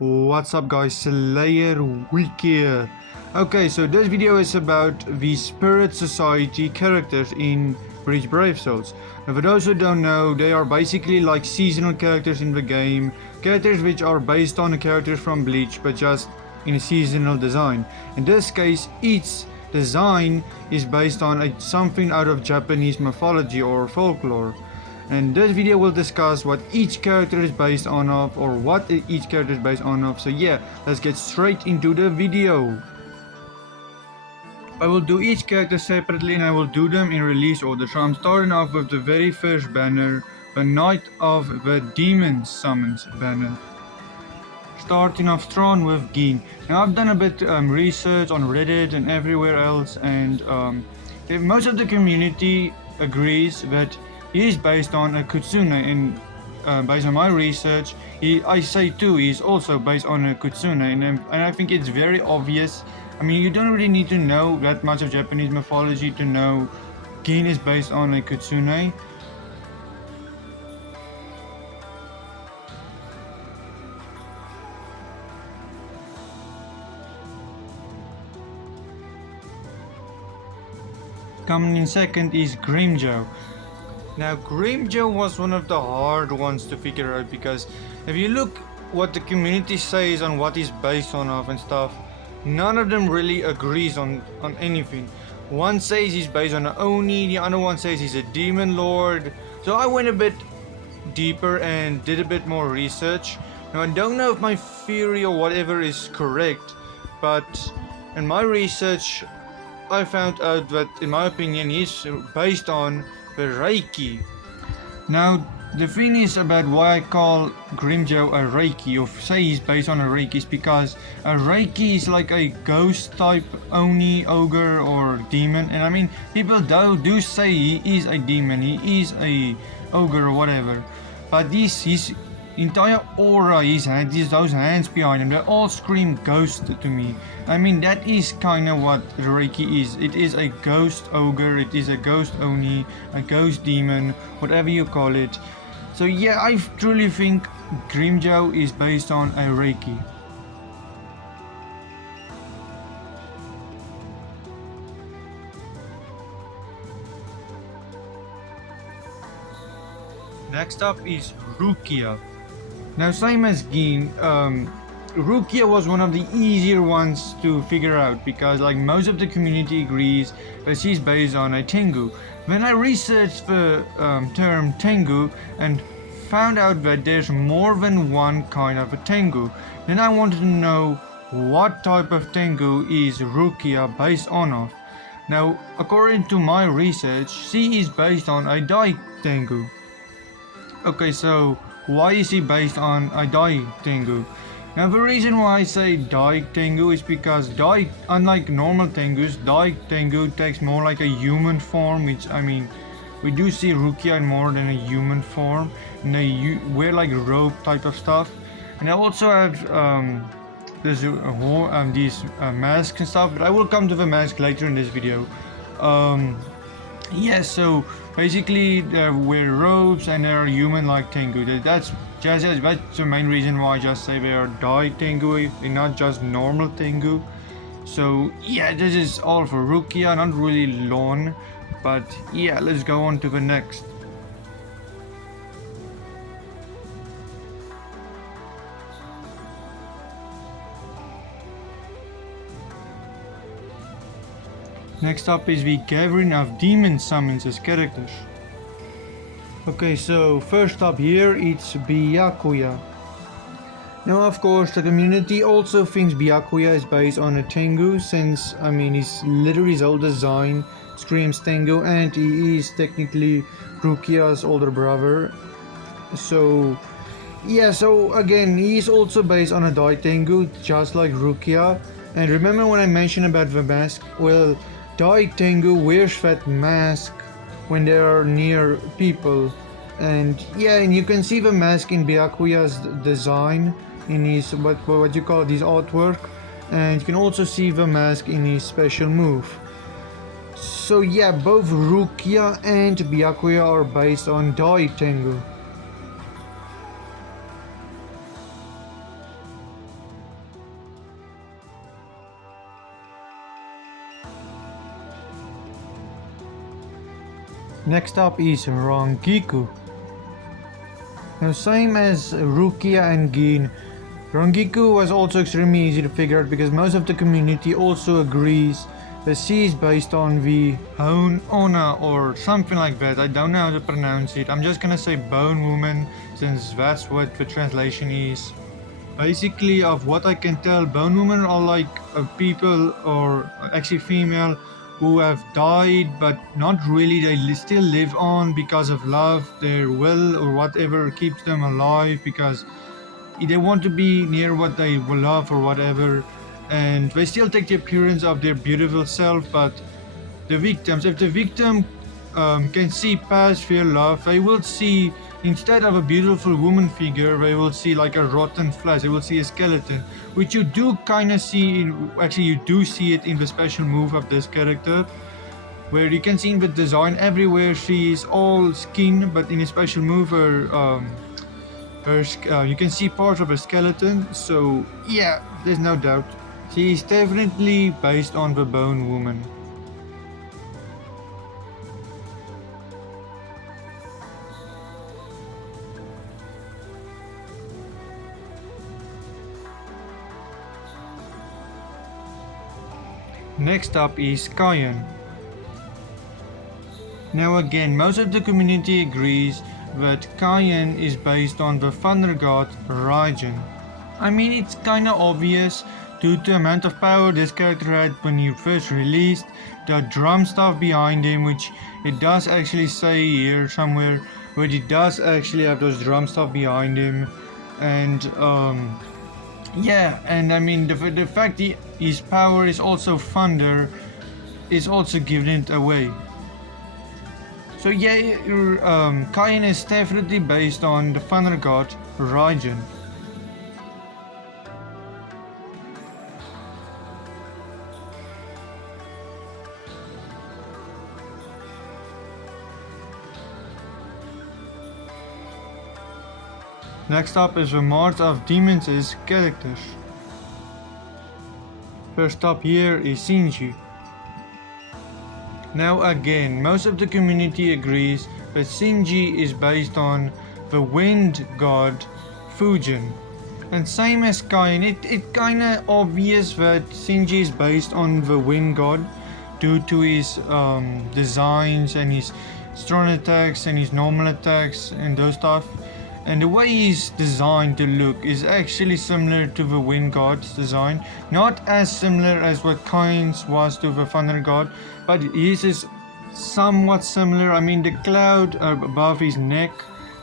What's up guys, Slayer Week here. Okay, so this video is about the Spirit Society characters in Bleach Brave Souls. Now for those who don't know, they are basically like seasonal characters in the game. Characters which are based on the characters from Bleach, but just in a seasonal design. In this case, each design is based on something out of Japanese mythology or folklore. And this video will discuss what each character is based on or what each character is based on So yeah, let's get straight into the video. I will do each character separately and I will do them in release order. So I'm starting off with the very first banner, the Night of the Demon Summons banner. Starting off strong with Gin. Now I've done a bit research on Reddit and everywhere else, and most of the community agrees that he is based on a Kutsune, and based on my research, I say too, he's also based on a Kutsune, and I think it's very obvious. I mean, you don't really need to know that much of Japanese mythology to know Gin is based on a Kutsune. Coming in second is Grimmjow. Now Grimmjow was one of the hard ones to figure out, because if you look what the community says on what he's based on and stuff, none of them really agrees on anything. One says he's based on an Oni, the other one says he's a demon lord. So I went a bit deeper and did a bit more research. Now I don't know if my theory or whatever is correct, but in my research I found out that, in my opinion, he's based on the Reiki. Now, the thing is about why I call Grimmjow a Reiki, or say he's based on a Reiki, is because a Reiki is like a ghost type Oni, ogre, or demon. And I mean, people do say he is a demon, he is a ogre or whatever. But his entire aura, those hands behind him, they all scream ghost to me. I mean, that is kind of what Reiki is. It is a ghost ogre, it is a ghost Oni, a ghost demon, whatever you call it. So yeah, I truly think Grimmjow is based on a Reiki. Next up is Rukia. Now, same as Gin, Rukia was one of the easier ones to figure out, because like most of the community agrees that she's based on a Tengu. When I researched the term Tengu and found out that there's more than one kind of a Tengu, then I wanted to know what type of Tengu is Rukia based on. Now, according to my research, she is based on a Dai Tengu. Okay, so why is he based on a Dai Tengu? Now the reason why I say Dai Tengu is because unlike normal Tengus, Dai Tengu takes more like a human form, which, I mean, we do see Rukia in more than a human form, and they wear like robe type of stuff. And I also have these masks and stuff, but I will come to the mask later in this video. Yeah, so basically they wear robes and they're human like Tengu. That's the main reason why I just say they are Dai Tengu, they're not just normal Tengu. So yeah, this is all for Rukia, not really long, but yeah, let's go on to the next. Next up is the gathering of demon summons as characters. Okay, so first up here it's Byakuya. Now of course the community also thinks Byakuya is based on a Tengu, since I mean his whole design screams Tengu, and he is technically Rukia's older brother. So yeah, so again, he is also based on a Dai Tengu, just like Rukia. And remember when I mentioned about the mask? Well, Dai Tengu wears that mask when they are near people, and yeah, and you can see the mask in Byakuya's design, in his what you call his artwork, and you can also see the mask in his special move. So yeah, both Rukia and Byakuya are based on Dai Tengu. Next up is Rangiku. Now same as Rukia and Gin, Rangiku was also extremely easy to figure out because most of the community also agrees that she is based on the Ona or something like that. I don't know how to pronounce it. I'm just gonna say Bone Woman since that's what the translation is. Basically, of what I can tell, Bone Women are like people, or actually female, who have died but not really. They still live on because of love, their will, or whatever keeps them alive because they want to be near what they love or whatever, and they still take the appearance of their beautiful self. But the victims, if the victim can see past their love, they will see, instead of a beautiful woman figure, they will see like a rotten flesh. They will see a skeleton, which you do kind of see actually you do see it in the special move of this character, where you can see in the design everywhere she is all skin, but in a special move you can see part of her skeleton. So yeah, there's no doubt she is definitely based on the Bone Woman. Next up is Kaien. Now again, most of the community agrees that Kaien is based on the thunder god Aizen. I mean, it's kinda obvious due to the amount of power this character had when he first released, the drum stuff behind him, which it does actually say here somewhere, where he does actually have those drum stuff behind him, and yeah, and I mean the fact his power is also thunder is also giving it away. So yeah, Kaien is definitely based on the thunder god Aizen. Next up is the Mart of Demons' characters. First up here is Shinji. Now again, most of the community agrees that Shinji is based on the wind god Fujin. And same as Kaien, it kinda obvious that Shinji is based on the wind god due to his designs and his strong attacks and his normal attacks and those stuff. And the way he's designed to look is actually similar to the Wind God's design. Not as similar as what Kaien's was to the Thunder God, but his is somewhat similar. I mean, the cloud above his neck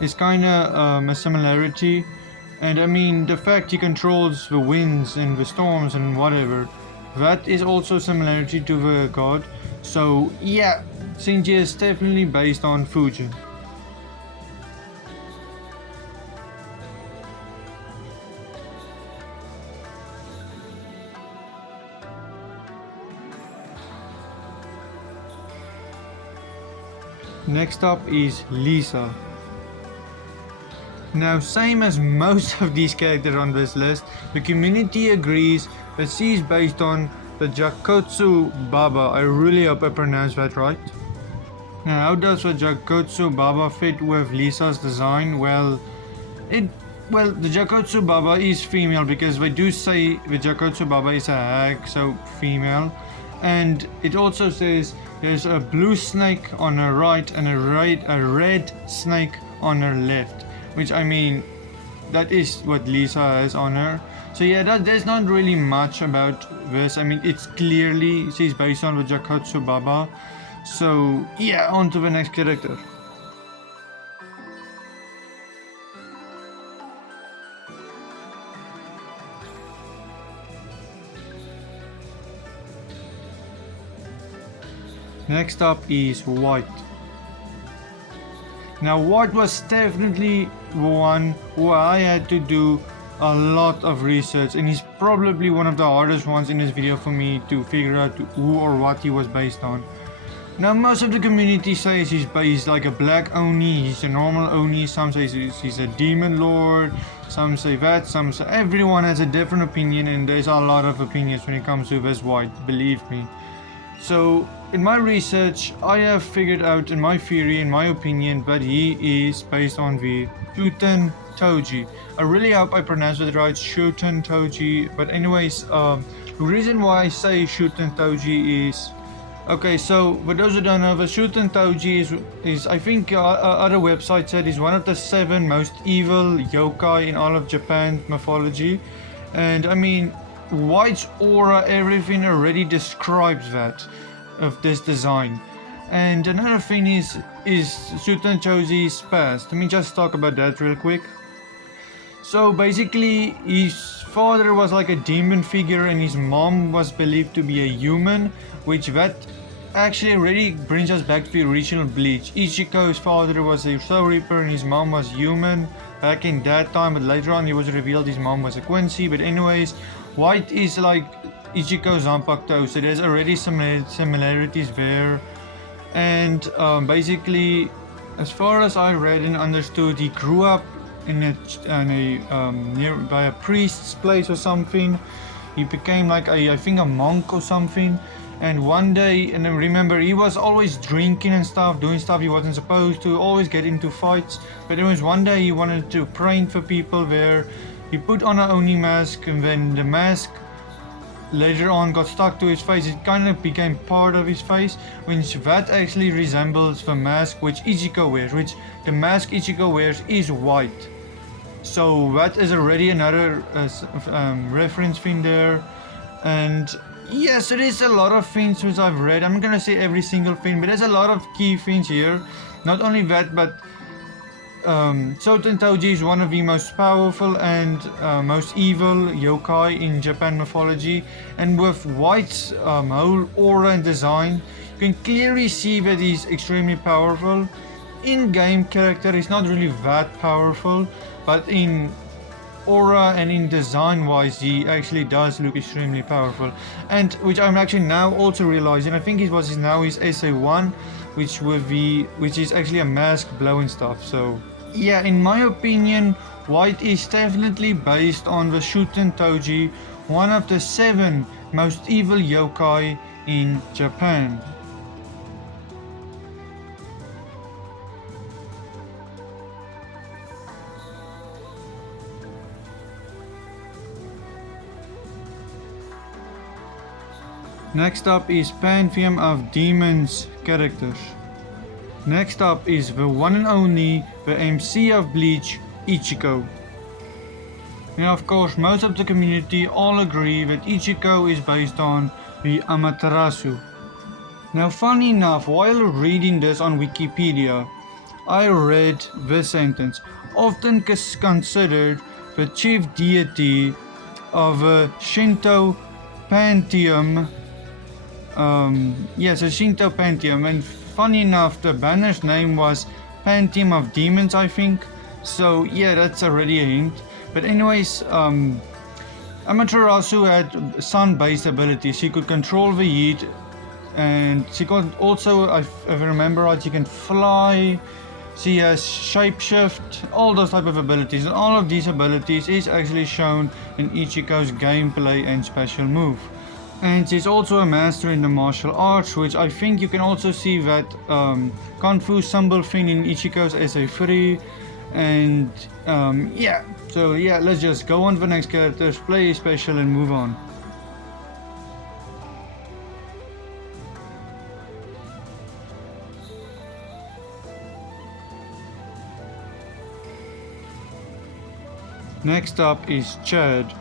is kinda a similarity. And I mean, the fact he controls the winds and the storms and whatever, that is also similarity to the god. So yeah, Shinji is definitely based on Fujin. Next up is Lisa. Now, same as most of these characters on this list, the community agrees that she is based on the Jakotsu Baba. I really hope I pronounced that right. Now, how does the Jakotsu Baba fit with Lisa's design? Well, the Jakotsu Baba is female because they do say the Jakotsu Baba is a hag, so female. And it also says there's a blue snake on her right and a red snake on her left, which I mean, that is what Lisa has on her. So yeah, there's not really much about this. I mean, it's clearly she's based on the Jakotsu Baba. So yeah, on to the next character. Next up is White. Now White was definitely one who I had to do a lot of research, and he's probably one of the hardest ones in this video for me to figure out who or what he was based on. Now most of the community says he's based like a black Oni, he's a normal Oni, some say he's a demon lord, some say that, some say everyone has a different opinion, and there's a lot of opinions when it comes to this White, believe me. So in my research, I have figured out, in my theory, in my opinion, that he is based on the Shuten Toji. I really hope I pronounced it right, Shuten Toji. But anyways, the reason why I say Shuten Toji is, okay, so for those who don't know, the Shuten Toji is I think other websites said is one of the 7 most evil yokai in all of Japan mythology, and I mean, White's aura, everything already describes that of this design. And another thing is Shuten Toji's past. Let me just talk about that real quick. So basically, his father was like a demon figure and his mom was believed to be a human, which that actually already brings us back to the original Bleach. Ichigo's father was a Soul Reaper and his mom was human back in that time, but later on it was revealed his mom was a Quincy. But anyways, White is like Ichigo's Zanpakuto, so there's already some similarities there. And basically, as far as I read and understood, he grew up in a nearby a priest's place or something. He became like I think a monk or something. And one day, and then remember, he was always drinking and stuff, doing stuff he wasn't supposed to, always get into fights. But it was one day he wanted to pray for people there. He put on a Oni mask, and then the mask later on got stuck to his face. It kind of became part of his face, which that actually resembles the mask which Ichigo wears, which the mask Ichigo wears is white. So that is already another reference thing there. And yes, there is a lot of things which I've read. I'm not gonna say every single thing, but there's a lot of key things here. Not only that, but Shuten Toji is one of the most powerful and most evil yokai in Japan mythology, and with White's whole aura and design, you can clearly see that he's extremely powerful. In-game character is not really that powerful, but in aura and in design wise he actually does look extremely powerful, and which I'm actually now also realizing, I think it was now his SA1, which is actually a mask blowing stuff. So yeah, in my opinion, White is definitely based on the Shuten Toji, one of the 7 most evil yokai in Japan. Next up is Pantheon of Demons characters. Next up is the one and only, the MC of Bleach, Ichigo. Now of course most of the community all agree that Ichigo is based on the Amaterasu. Now funny enough, while reading this on Wikipedia, I read this sentence, often considered the chief deity of a Shinto pantheon. Yes, a Shinto pantheon, and funny enough, the banner's name was Pantheon of Demons, I think. So yeah, that's already a hint. But anyways, Amaterasu had sun-based abilities. She could control the heat, and she could also, if I remember right, she can fly. She has shapeshift, all those type of abilities, and all of these abilities is actually shown in Ichigo's gameplay and special move. And she's also a master in the martial arts, which I think you can also see that Kung Fu symbol thing in Ichigo's SA3. And yeah, so yeah, let's just go on to the next characters, play a special and move on. Next up is Chad.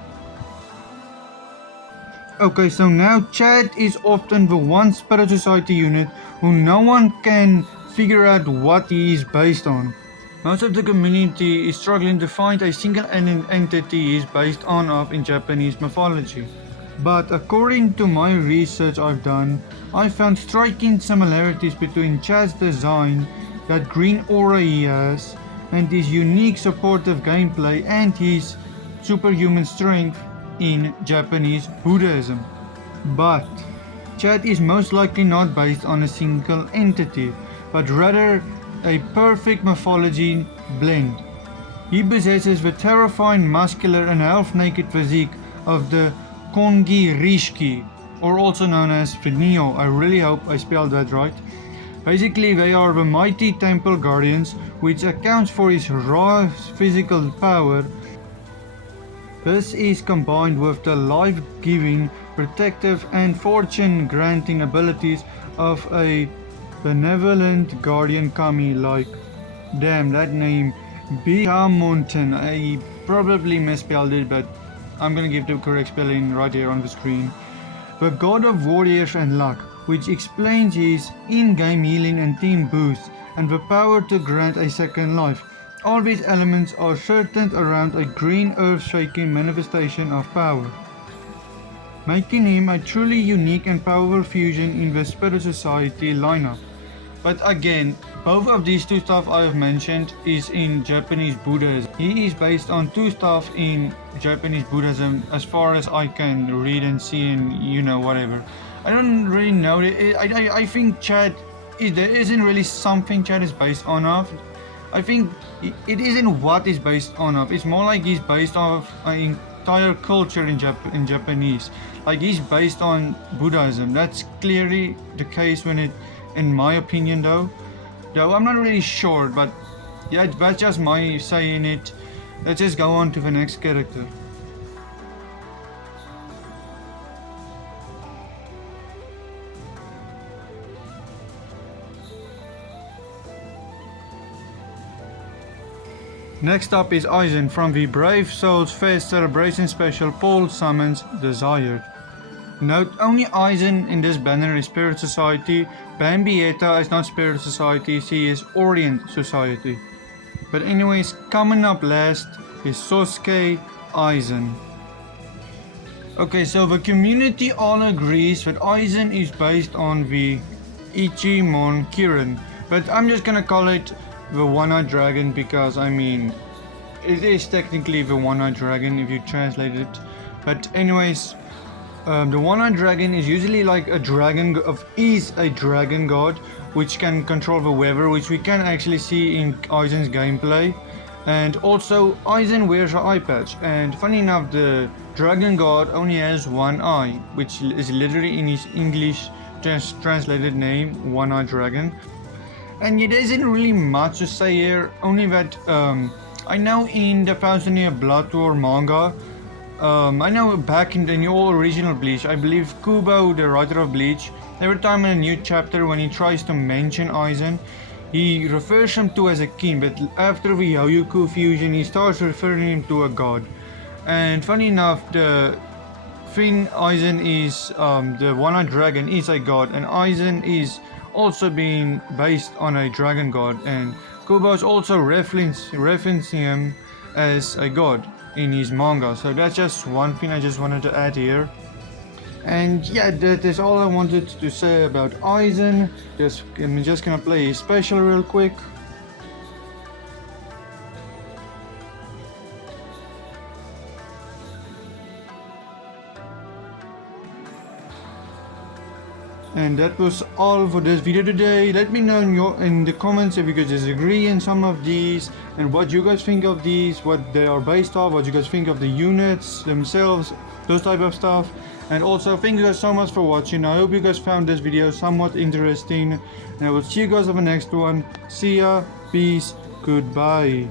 Okay, so now Chad is often the one Spirit Society unit who no one can figure out what he is based on. Most of the community is struggling to find a single entity he is based on of in Japanese mythology. But according to my research I've done, I found striking similarities between Chad's design, that green aura he has, and his unique supportive gameplay and his superhuman strength in Japanese Buddhism. But Chad is most likely not based on a single entity, but rather a perfect mythology blend. He possesses the terrifying muscular and half-naked physique of the Kongi Rishiki, or also known as Venio. I really hope I spelled that right. Basically, they are the mighty temple guardians, which accounts for his raw physical power. This is combined with the life-giving, protective and fortune-granting abilities of a benevolent guardian kami like, damn that name, Byakuya. I probably misspelled it, but I'm gonna give the correct spelling right here on the screen. The god of warriors and luck, which explains his in-game healing and team boosts, and the power to grant a second life. All these elements are centered around a green earth-shaking manifestation of power, making him a truly unique and powerful fusion in the Spirit Society lineup. But again, both of these two stuff I have mentioned is in Japanese Buddhism. He is based on two stuff in Japanese Buddhism as far as I can read and see and whatever. I don't really know. I think Chad, there isn't really something Chad is based on of. I think it isn't what is based on of. It's more like he's based off an entire culture in Japanese. Like he's based on Buddhism. That's clearly the case in my opinion though. Though I'm not really sure, but yeah, that's just my saying it. Let's just go on to the next character. Next up is Aizen from the Brave Souls Fest Celebration Special Paul Summons Desired. Note, only Aizen in this banner is Spirit Society. Bambietta is not Spirit Society, she is Orient Society. But anyways, coming up last is Sosuke Aizen. Okay, so the community all agrees that Aizen is based on the Ichimon Kirin, but I'm just gonna call it the One-Eyed Dragon because I mean it is technically the One-Eyed Dragon if you translate it. But anyways, the One-Eyed Dragon is usually like a dragon god which can control the weather, which we can actually see in Aizen's gameplay. And also Aizen wears an eye patch, and funny enough the dragon god only has one eye, which is literally in his English translated name, One-Eyed Dragon. And there isn't really much to say here, only that I know in the Thousand Year Blood War manga, I know back in the old original Bleach, I believe Kubo, the writer of Bleach, every time in a new chapter when he tries to mention Aizen, he refers him to as a king, but after the Ryaiku fusion he starts referring him to a god. And funny enough, the thing Aizen is, the One-Eyed Dragon is a god, and Aizen is also being based on a dragon god, and Kubo is also referencing him as a god in his manga. So that's just one thing I just wanted to add here. And yeah, that is all I wanted to say about Aizen. I'm just gonna play his special real quick. And that was all for this video today. Let me know in the comments if you guys disagree in some of these and what you guys think of these, what they are based off, what you guys think of the units themselves, those type of stuff. And also thank you guys so much for watching. I hope you guys found this video somewhat interesting, and I will see you guys on the next one. See ya, peace, goodbye.